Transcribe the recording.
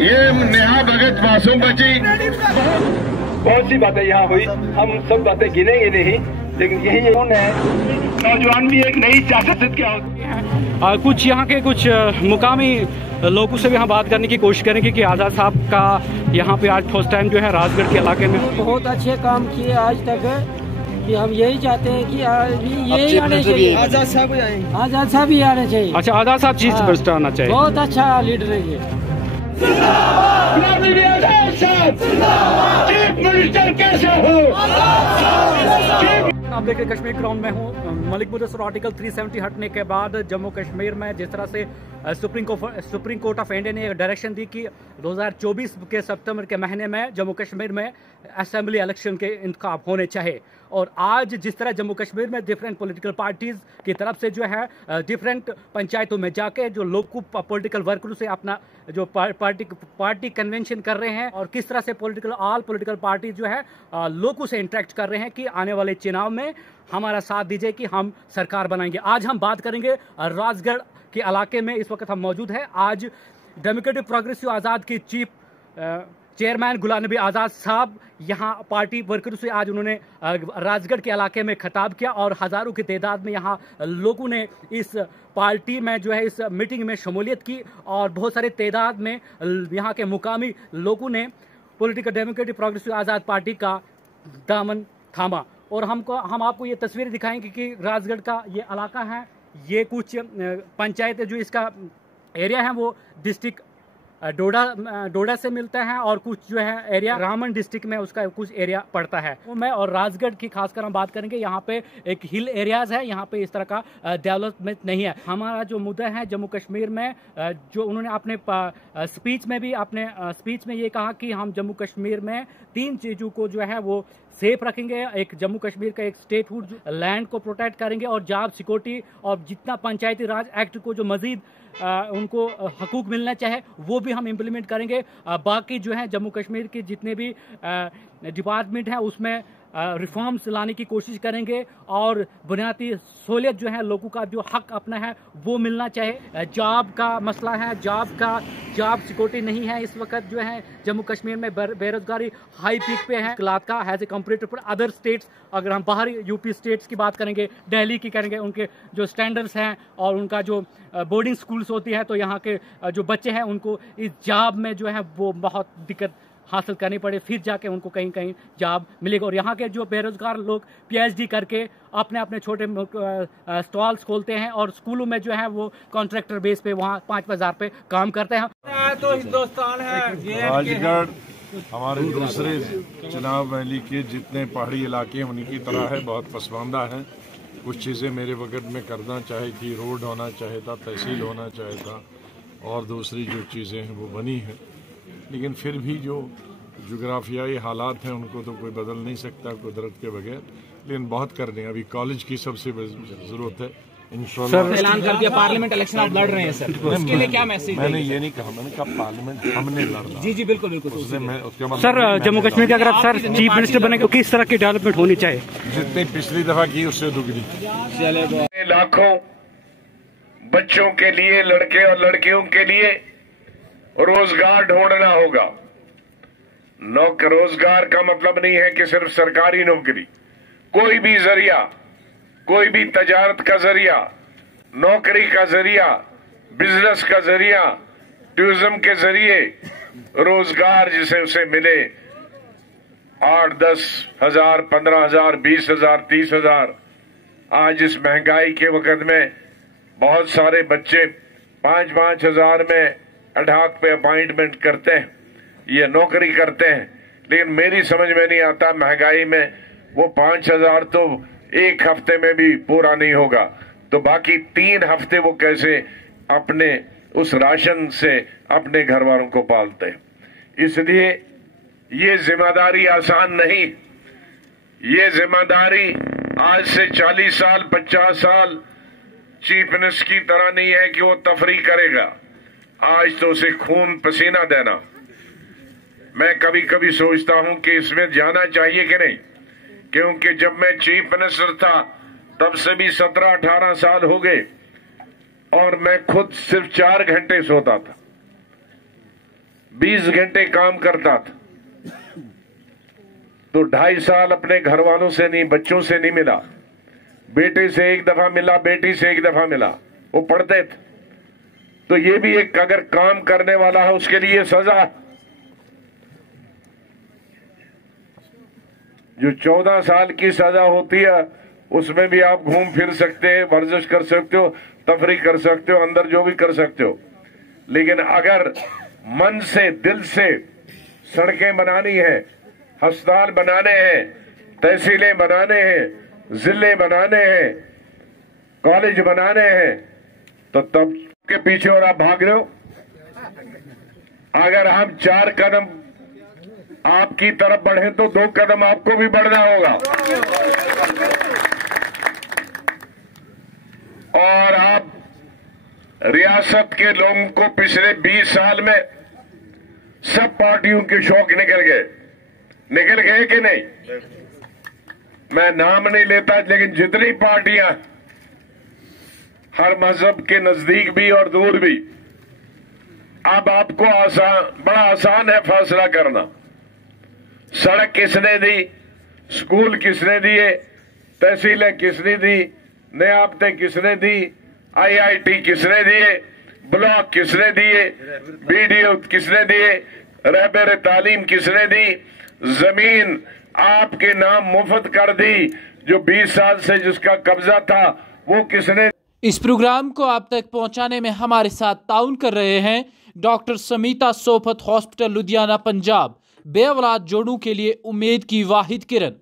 ये नेहा भगत मासूम बची। बहुत सी बातें यहाँ हुई, हम सब बातें गिनेंगे नहीं, लेकिन यही है नौजवान भी एक नई सियासत क्या होती है। कुछ यहाँ के कुछ मुकामी लोगों से भी हम बात करने की कोशिश करेंगे कि आज़ाद साहब का यहाँ पे आज फर्स्ट टाइम जो है राजगढ़ के इलाके में बहुत अच्छे काम किए आज तक, कि हम यही चाहते हैं कि यही आने चाहिए, आज़ाद साहब ही आने चाहिए। अच्छा, आज़ाद साहब चीफ मिनिस्टर आना चाहिए। बहुत अच्छा लीडर है ये। आप देख रहे कश्मीर क्राउन में हूँ। मलिक मुदस्सिर आर्टिकल 370 हटने के बाद जम्मू कश्मीर में जिस तरह से सुप्रीम कोर्ट ऑफ इंडिया ने डायरेक्शन दी कि 2024 के सितंबर के महीने में जम्मू कश्मीर में असेंबली इलेक्शन के इंतखाब होने चाहिए, और आज जिस तरह जम्मू कश्मीर में डिफरेंट पॉलिटिकल पार्टीज की तरफ से जो है डिफरेंट पंचायतों में जाके जो लोग पॉलिटिकल वर्करों से अपना जो पार्टी कन्वेंशन कर रहे हैं, और किस तरह से ऑल पॉलिटिकल पार्टी जो है लोगों से इंटरेक्ट कर रहे हैं कि आने वाले चुनाव में हमारा साथ दीजिए कि हम सरकार बनाएंगे। आज हम बात करेंगे राजगढ़ के इलाके में इस वक्त हम मौजूद हैं। आज डेमोक्रेटिक प्रोग्रेसिव आज़ाद की चीफ चेयरमैन गुलाम नबी आज़ाद साहब यहाँ पार्टी वर्करों से आज उन्होंने राजगढ़ के इलाके में खिताब किया, और हज़ारों की तादाद में यहाँ लोगों ने इस पार्टी में जो है इस मीटिंग में शमूलियत की, और बहुत सारे तादाद में यहाँ के मुकामी लोगों ने पॉलिटिकल डेमोक्रेटिक प्रोग्रेसिव आज़ाद पार्टी का दामन थामा। और हम आपको ये तस्वीरें दिखाएंगे कि राजगढ़ का ये इलाका है, ये कुछ पंचायतें जो इसका एरिया है वो डिस्ट्रिक्ट डोडा से मिलता है, और कुछ जो है एरिया रामन डिस्ट्रिक्ट में उसका कुछ एरिया पड़ता है। मैं और राजगढ़ की खासकर हम बात करेंगे, यहाँ पे एक हिल एरियाज है, यहाँ पे इस तरह का डेवलपमेंट नहीं है। हमारा जो मुद्दा है जम्मू कश्मीर में, जो उन्होंने अपने स्पीच में ये कहा कि हम जम्मू कश्मीर में 3 चीज़ों को जो है वो सेफ रखेंगे। एक जम्मू कश्मीर का एक स्टेटहुड लैंड को प्रोटेक्ट करेंगे, और जॉब सिक्योरिटी और जितना पंचायती राज एक्ट को जो मजीद उनको हकूक मिलना चाहे वो भी हम इम्प्लीमेंट करेंगे। बाकी जो है जम्मू कश्मीर के जितने भी डिपार्टमेंट हैं उसमें रिफॉर्म्स लाने की कोशिश करेंगे, और बुनियादी सहूलियत जो है लोगों का जो हक अपना है वो मिलना चाहे। जॉब का मसला है, जॉब सिक्योरिटी नहीं है इस वक्त जो है जम्मू कश्मीर में, बेरोजगारी हाई पीक पे है क्लास का has a comparative for other states. अगर हम बाहरी यूपी स्टेट्स की बात करेंगे, दिल्ली की करेंगे, उनके जो स्टैंडर्ड्स हैं और उनका जो बोर्डिंग स्कूल्स होती है, तो यहाँ के जो बच्चे हैं उनको इस जॉब में जो है वो बहुत दिक्कत हासिल करनी पड़े, फिर जाके उनको कहीं कहीं जॉब मिलेगा। और यहाँ के जो बेरोजगार लोग PhD करके अपने छोटे स्टॉल्स खोलते हैं, और स्कूलों में जो है वो कॉन्ट्रैक्टर बेस पे वहाँ 5-5 हज़ार पे काम करते हैं। तो हिंदुस्तान है राजगढ़ हमारे दूसरे चुनाव वैली के जितने पहाड़ी इलाके हैं उनकी तरह है, बहुत पसमानदा है। कुछ चीज़ें मेरे वक्त में करना चाही थी, रोड होना चाहिए था, तहसील होना चाहिए था, और दूसरी जो चीज़ें हैं वो बनी हैं, लेकिन फिर भी जो जोग्राफियाई हालात हैं उनको तो कोई बदल नहीं सकता कुदरत के बगैर, लेकिन बहुत कर दें। अभी कॉलेज की सबसे ज़रूरत है। इंशाल्लाह ऐलान कर दिया पार्लियामेंट इलेक्शन आप लड़ रहे हैं सर, उसके लिए क्या मैसेज? मैंने ये नहीं कहा, मैंने कहा पार्लियामेंट हमने लड़ना। जी बिल्कुल सर, जम्मू कश्मीर के अगर आप सर चीफ मिनिस्टर बने तो किस तरह की डेवलपमेंट होनी चाहिए? जितनी पिछली दफा की उससे दुगनी। लाखों बच्चों के लिए, लड़के और लड़कियों के लिए रोजगार ढूंढना होगा। रोजगार का मतलब नहीं है कि सिर्फ सरकारी नौकरी, कोई भी जरिया, कोई भी तजारत का जरिया, नौकरी का जरिया, बिजनेस का जरिया, टूरिज्म के जरिए रोजगार जिसे उसे मिले, 8-10 हजार, 15 हजार, 20 हजार, 30 हजार। आज इस महंगाई के वक्त में बहुत सारे बच्चे 5-5 हजार में अडाक पे अपॉइंटमेंट करते हैं, ये नौकरी करते हैं, लेकिन मेरी समझ में नहीं आता महंगाई में वो 5 हजार तो एक हफ्ते में भी पूरा नहीं होगा, तो बाकी 3 हफ्ते वो कैसे अपने उस राशन से अपने घर वालों को पालते हैं। इसलिए ये जिम्मेदारी आसान नहीं। ये जिम्मेदारी आज से 40 साल 50 साल चीफ मिनिस्टर की तरह नहीं है कि वो तफरीह करेगा। आज तो उसे खून पसीना देना। मैं कभी कभी सोचता हूं कि इसमें जाना चाहिए कि नहीं, क्योंकि जब मैं चीफ मिनिस्टर था तब से भी 17-18 साल हो गए और मैं खुद सिर्फ 4 घंटे सोता था। 20 घंटे काम करता था, तो 2.5 साल अपने घर वालों से नहीं, बच्चों से नहीं मिला। बेटे से एक दफा मिला, बेटी से एक दफा मिला, वो पढ़ते थे। तो ये भी एक अगर काम करने वाला है उसके लिए सजा। जो 14 साल की सजा होती है उसमें भी आप घूम फिर सकते हैं, वर्जिश कर सकते हो, तफरी कर सकते हो, अंदर जो भी कर सकते हो। लेकिन अगर मन से, दिल से सड़कें बनानी है, अस्पताल बनाने हैं, तहसीलें बनाने हैं, जिले बनाने हैं, कॉलेज बनाने हैं, तो तब के पीछे और आप भाग रहे हो। अगर हम 4 कदम आपकी तरफ बढ़े तो 2 कदम आपको भी बढ़ना होगा। और आप रियासत के लोगों को पिछले 20 साल में सब पार्टियों के शौक निकल गए कि नहीं? मैं नाम नहीं लेता, लेकिन जितनी पार्टियां, हर मजहब के नजदीक भी और दूर भी, अब आपको बड़ा आसान है फैसला करना। सड़क किसने दी, स्कूल किसने दिए, तहसीलें किसने दी, नियामतें किसने दी, IIT किसने दिए, ब्लॉक किसने दिए, BDO किसने दिए, रहबर तालीम किसने दी, जमीन आपके नाम मुफ्त कर दी, जो 20 साल से जिसका कब्जा था वो किसने। इस प्रोग्राम को आप तक पहुंचाने में हमारे साथ ताउन कर रहे हैं डॉक्टर समीता सोफत हॉस्पिटल लुधियाना पंजाब, बेऔलाद जोड़ों के लिए उम्मीद की वाहिद किरण।